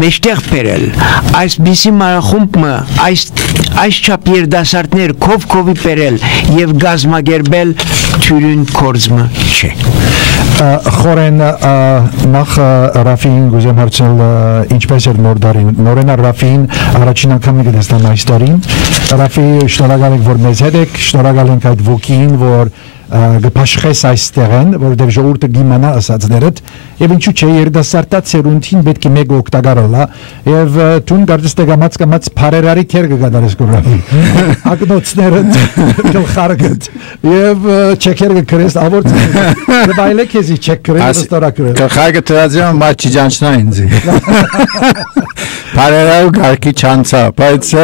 մեջտեղ բերել այսպիսի մարախումբը այս չափ երդասարտներ քովի բերել եւ գազմագերբել թյուրին կորձը չէ Խորեն նախ Ռաֆին գուզեմ հարցնել ինչպես էր նոր դարին նորենա Ռաֆին առաջին անգամ գտան այս դարին Ռաֆի շնորհակալ ենք որ մեզ հետ եք շնորհակալ ենք այդ ոգին որ գպաշխես այստեղեն որովհետև ժողովուրդը գիմանա ասածներդ եւ ինչու՞ չէ երդասարտած սերունդին պետք է մեկ օգտակարելա եւ տուն գարդես դգամած բարերարի թեր կգադարես գորավի ակնոցները գլխարկդ եւ չեկեր կրես ավորդ դայլե քեզի չեք կրես ստորակրել գլխարկը դրածիան մաչի ջանչնա ինձ բարերարու գարկի չանցա բայց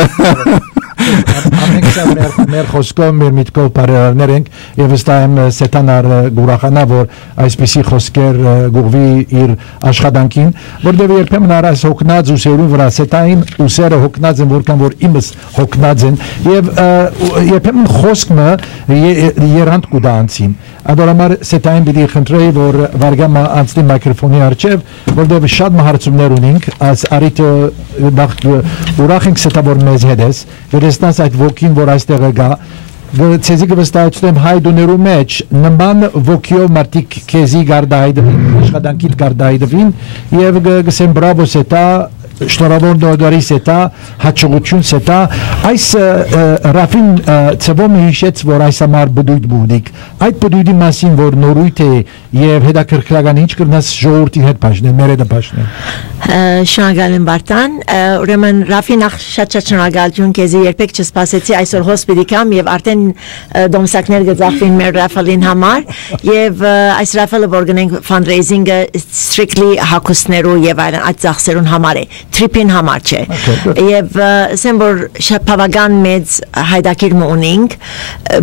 ամենքսա մեր խոսքով մեր միտքով բարերարներ ենք եւ վստահ եմ սետանար գուրախանա որ այսպիսի խոսքեր գուղվի իր աշխատանքին որտեղ երբեմն արած հոգնած ուսերուն վրա սետային ուսերը հոգնած են որքան որ իմս հոգնած են եւ երբեմն խոսքը երանդ կուդանցին Ադորամար սետային պիտի խնդրեի որ վարգամը անցնի միկրոֆոնի առջև որտեղ շատ հարցումներ ունենք այս արիթը ուրախ ենք սետա որ մեզ հետ ես վերստանց այդ ոգին որ այստեղ գա ցեզի կվստահեցնեմ հայդուներու մեջ նման ոգիով մարդիկ քեզի գարդայդվին աշխատանքիդ գարդայդվին եւ գսեմ բրավո սետա շնորհավոր դոդարի սետա հաջողություն սետա այս Ռաֆին ծվում հիշեց որ այս ամառ բդույթ բուդիկ այդ բդույթի մասին որ նորույթ է եւ հետաքրքրական ինչ կրնաս ժողովրդի հետ բաժնել մեր հետ բաժնել շնորհակալ եմ Բարտան ուրեմն Ռաֆին շատ շնորհակալություն քեզի երբեք չսպասեցի այսօր հոսպիտիկամ եւ արդեն դոմսակներ գծախվին մեր Ռաֆալին համար եւ այս Ռաֆալը որ գնենք fundraising-ը strictly հակուսներու եւ այլն այդ ծախսերուն համար է Tripin համար չէ եւ ասեմ որ շփավական մեծ հայդակիր մոնինգ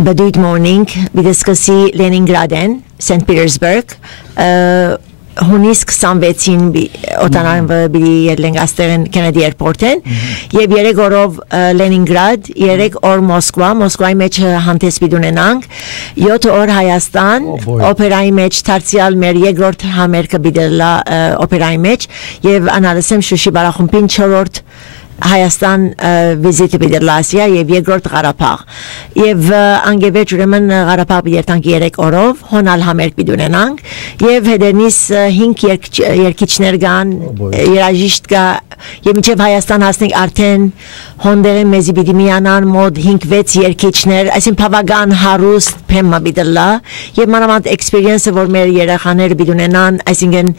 բդույթ մոնինգ դիսկուսի Լենինգրադեն Saint Petersburg հունիս 26-ին օտանան բի ելենք աստեղեն Kennedy Airport-ին եւ 3 օրով Լենինգրադ 3 օր Մոսկվայի մեջ հանդես պիտունենանք 7 օր Հայաստան օպերայի մեջ դարձյալ մեր երկրորդ համերգը բիդելա օպերայի մեջ եւ անալսեմ Շուշի բարախումբին 4-րդ Հայաստան վիզիտը բիդելասիա եւ երկրորդ Ղարաբաղ եւ անգևեջ ուրեմն Ղարաբաղ երթանք 3 օրով հոնալ համերգ բիդունենանք եւ հետենից 5 երկիչներ կան երաժիշտ կա եւ մինչեւ Հայաստան հասնենք արդեն հոնդերը մեզի պիտի միանան մոտ 5-6 երկիչներ այսին բավական հարուստ փեմա բիդելա եւ մանավանդ էքսպերիենսը որ մեր երեխաները բիդունենան այսինքն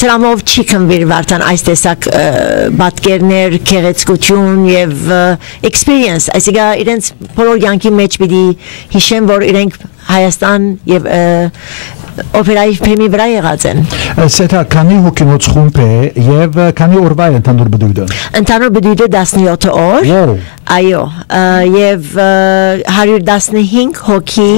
ծրամով չի կնվիր վարտան այս տեսակ բատկերներ քերեցկություն եւ experience այսինքն իրենց բոլոր յանքի մեջ պիտի հիշեն որ իրենք Հայաստան եւ օպերայի փեմի վրա եղած են Սեթա քանի հոգինոց խումբ է եւ քանի օրվա է ընդհանուր բդույթը ընդհանուր բդույթը 17 օր այո եւ 115 հոգի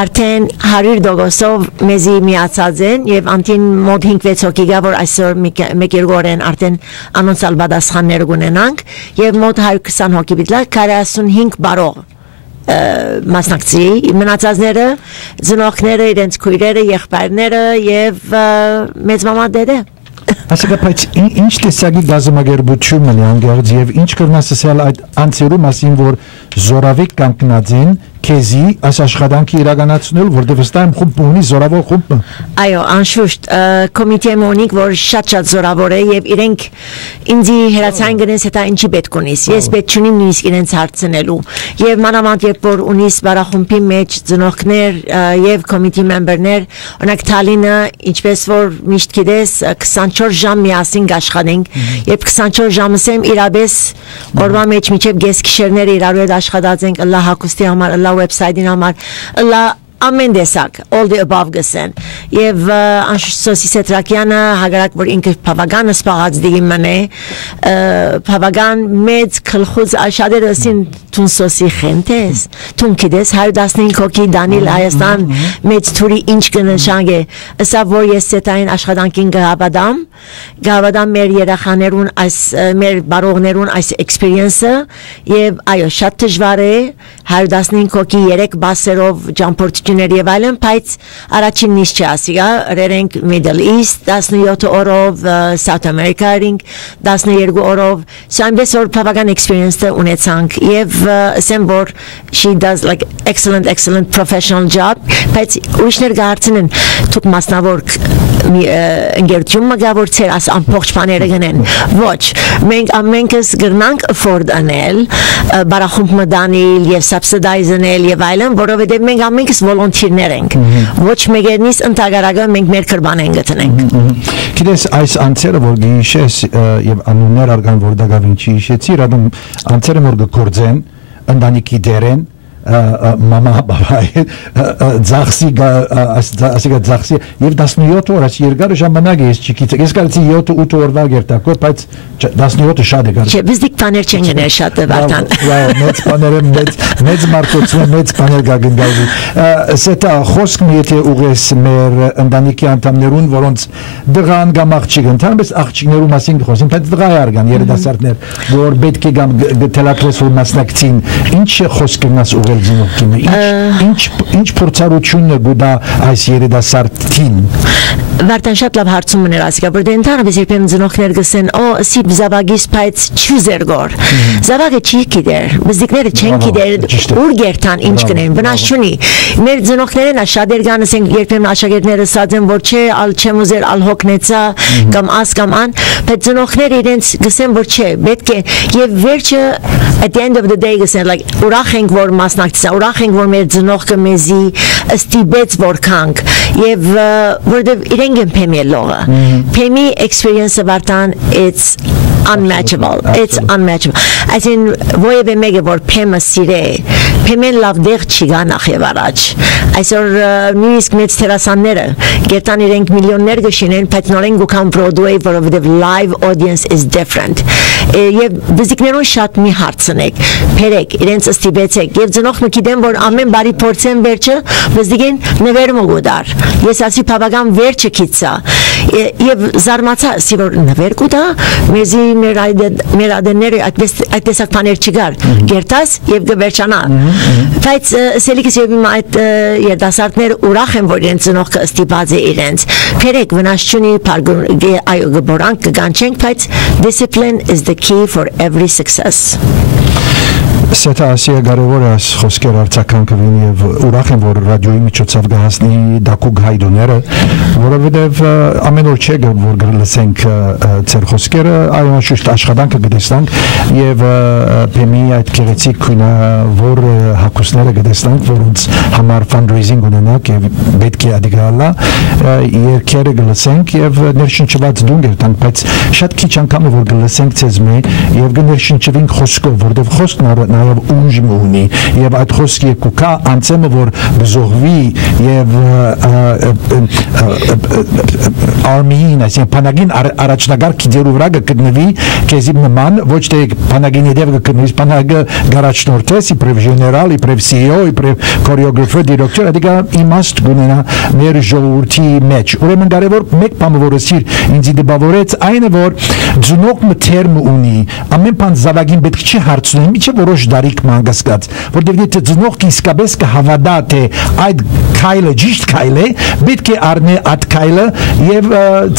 արդեն 100%-ով մեզի միացած են եւ անտին մոտ 5-6 հոգի գա որ այսօր մեկ երկորեն արդեն անոնցալ պատասխաններ կունենանք եւ մոտ 120 հոգի բիդլա 45 բարող մասնակցի մնացածները ծնողները իրենց քույրերը եղբայրները եւ մեծ մամաները Այսինքն ինչ տեսակի գազամագերբություն ունի անգերձ եւ ինչ կրնաս ասել այդ անցերու մասին որ զորավիկ կանգնած են քեզի այս աշխատանքի իրականացնել որտեղ վստահ եմ խումբ ունի զորավոր խումբ այո անշուշտ կոմիտե մոնիկ որ շատ զորավոր է եւ իրենք ինձի հերացան գնես հետա ինչի պետք ունիս ես պետք չունիմ նույնիսկ իրենց հարցնելու եւ մանավանդ երբ որ ունիս բարախումբի մեջ ծնողներ եւ կոմիտի մեմբերներ օրինակ Թալինը ինչպես որ միշտ գիտես 24 ժամ միասին աշխատենք երբ 24 ժամը սեմ իրաբես օրվա մեջ միջև գես գիշերները իրարու հետ աշխատած ենք Ալլահ հակոստի համար Ալլահ website-ին համար Ալլահ ամեն տեսակ all the above գսեն եւ անշուշտ Սոսի Սետրակյանը հագարակ որ ինքը բավական սպաղած դիմն է բավական մեծ քլխուզ աշադեր ասին տուն Սոսի խենտես տուն կիդես 115 հոգի Դանիել Հայաստան մեծ թուրի ինչ կնշանգ է ասա որ ես սետային աշխատանքին գավադամ մեր երեխաներուն այս մեր բարողներուն այս experience-ը եւ այո շատ դժվար է 115 հոգի 3 բասերով ճամփորդ դաշտուներ եւ այլն, բայց առաջին նիշ չասիա, ռերենք Middle East 17 օրով, South America ռինգ 12 օրով, այնպես որ բավական experience ունեցանք եւ ասեմ որ she does like excellent professional job, բայց ուրիշներ գարցնեն թուք մասնավոր ընկերություն մգավորցեր աս ամբողջ բաները գնեն ոչ մենք ամենքս գրնանք afford անել բարախումբ մդանել եւ subsidize անել եւ այլն որովհետեւ մենք ամենքս volunteer-ներ ենք ոչ մեկերնից ընդհանրակը մենք մեր կրբան ենք գտնենք Գիտես այս անձերը որ գիշես եւ անուններ արգան որ դակավին չի հիշեցի ռադում անձերը որ գործեն ընտանիքի դերեն մամա բաբայ ձախսի ասիկա ձախսի եւ 17 օր աս երկար ժամանակ է չկից ես կարծի 7-8 օրվա գերտակո բայց 17-ը շատ է գար չէ biz dik բաներ չեն գնել շատ է վարդան մեծ բաները մեծ մարտոցում մեծ բաներ գագնդալի սետա խոսք մի եթե ուղես մեր ընտանիքի անդամներուն որոնց դղան կամ աղջիկ ընդհանրապես աղջիկներու մասին խոսին բայց դղա արգան երիտասարդներ որ պետք է գամ թելակրես որ մասնակցին ինչ խոսք կնաս ուղել ինչ փորձառությունն է գուտա այս երիտասարդին Վարդան շատ լավ հարցում ուներ ասիկա որ դե ընդհանրապես երբեմն ծնողներ գսեն սի զավագիս բայց չուզեր գոր զավագը չի գիտեր բզիկները չեն գիտեր ուր գերտան ինչ կնեն վնաս չունի մեր ծնողներն շատ երգան ասեն երբեմն աշակերտները ասեն որ չէ ալ չեմ ուզեր ալ հոգնեցա կամ աս կամ ան բայց ծնողները իրենց գսեն որ չէ պետք է եւ վերջը at the end of the day գսեն like ուրախ ենք որ մասնակցա ուրախ ենք որ մեր ծնողքը մեզի ստիպեց որքանք եւ որովհետեւ իրենք են փեմի լողը փեմի experience վարտան it's unmatchable it's unmatchable as in voyeve mege vor փեմը սիրե փեմեն լավ դեղ չի գա նախ եւ առաջ այսօր նույնիսկ մեծ թերասանները գետան իրենք միլիոններ գշինեն բայց նորեն գուքան Broadway որովհետեւ live audience is different եւ բզիկներուն շատ մի հարցնեք փերեք իրենց ստիպեցեք եւ ծնողն գիտեն որ ամեն բարի փորձեն վերջը բզիկին նվեր մոգուդար ես ասի բավական վերջը քիծա եւ զարմացա ասի որ նվեր կուտա մեզի մեր այդները այդպես բաներ չգար գերտաս եւ գվերջանա բայց սելիկս եւ այդ երդասարտներ ուրախ են որ իրենց ծնողքը ստիպած է իրենց փերեք վնաս չունի այո գբորանք կգանչենք բայց discipline is the key for every success Սետա ասիա կարևոր է խոսքեր արձական կվին եւ ուրախ եմ որ ռադիոյի միջոցով գահասնի դակուկ հայդուները որովհետեւ ամեն օր չէ որ գլսենք ծեր խոսքերը այո շուտ աշխատանքը գտեսանք եւ բեմի այդ գեղեցիկ քունա որ հակուսները գտեսանք որոնց համար fundraising ունենանք եւ պետք է ադիգալա երկերը գլսենք եւ ներշնչված դունգեր տանք բայց շատ քիչ անգամ որ գլսենք ցեզ մե եւ գներշնչվենք խոսքով որովհետեւ խոսքն նաև ուժ ունի եւ այդ խոսքի կուկա անցեմը որ բզողվի եւ արմին ասի փանագին առաջնագար կիդերու վրա գտնվի քեզի նման ոչ թե փանագինի դեպ գտնվի փանագը գարաչնորտես իբրև գեներալ իբրև CEO իբրև կորեոգրաֆեր դիրեկտոր դիգա իմաստ գունենա մեր ժողովրդի մեջ ուրեմն կարևոր մեկ բան որ ասիր ինձ դեպավորեց այնը որ ձնոկ մթերմ ունի ամեն բան զավակին պետք չի հարցնի միջը որոշ դարիք մանգասկած որտեղ դե ծնողք իսկապես կհավատա թե այդ քայլը ճիշտ քայլ է պետք է առնի այդ քայլը եւ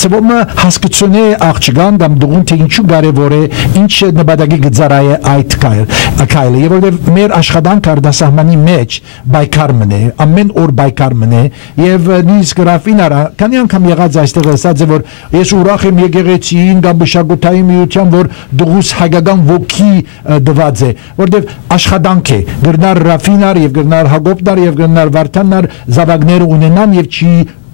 ծովը հասկացունի աղջկան կամ դուգուն թե ինչու կարեւոր է ինչ նպատակի գծարայ այդ քայլը եւ որտեղ մեր աշխատանքը արդասահմանի մեջ բայկար մնե ամեն օր բայկար մնե եւ նույնիսկ գրաֆինարա քանի անգամ եղած այստեղ ասած է որ ես ուրախ եմ եկեղեցին կամ բշակութային միության որ դուգուս հայկական ոգի դված է որտեղ աշխատանք է գրնար Ռաֆինար եւ գրնար Հակոբնար եւ գրնար Վարդանար զավակներ ունենան եւ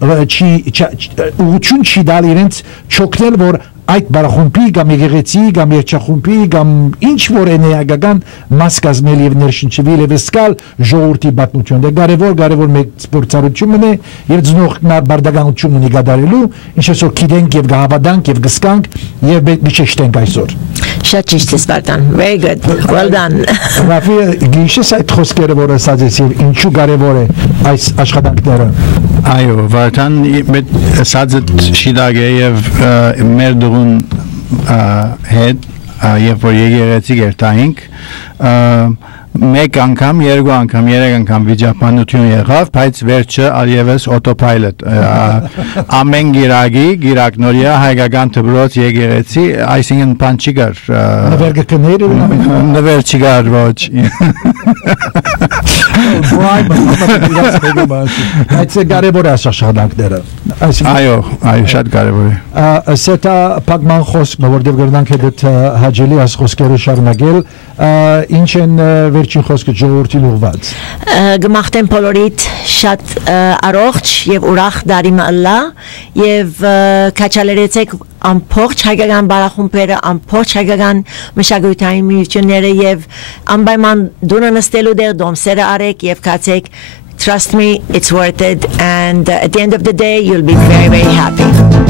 ուղղություն չի դալ իրենց չոքնել որ այդ բարախումբի կամ եկեղեցի կամ երջախումբի կամ ինչ որ էնեագական մաս կազմել եւ ներշնչվել եւ սկալ ժողովրդի պատմություն դե կարևոր մեկ սպորտարություն է եւ ծնողքնար բարդականություն ունի գդարելու ինչպես որ գիտենք եւ գահավատանք եւ գսկանք եւ միջեշտենք այսօր շատ ճիշտ է Սպարտան very good well done Ռաֆի գիշես այդ խոսքերը որ ասած ես եւ ինչու կարևոր է այս աշխատանքները այո վարդան ասած շիդագե եւ մեր հետ երբ որ եկեղեցի գերտայինք մեկ անգամ, երկու անգամ, երեք անգամ վիճապանություն եղավ, բայց վերջը allևս autopilot ամեն գիրակնորիա հայկական դպրոց եկեղեցի, այսինքն բան չի գար նվեր կներ նվեր չի գար ոչ Այդ կարևոր է աշխատանքները այո շատ կարևոր է սետա պագման խոսք որտեղ գրնանք այդ հաջելի աս խոսքերը շարունակել ինչ են վերջին խոսքը ժողովրդին ուղված գմախտեն բոլորիդ շատ առողջ եւ ուրախ դարիմը ըլլա եւ քաչալերեցեք ամբողջ հայկական բարախումբերը ամբողջ հայկական մշակութային միությունները եւ անպայման դունը նստելու դեր դոմսերը արեք եւ կացեք trust me it's worth it and at the end of the day you'll be very very happy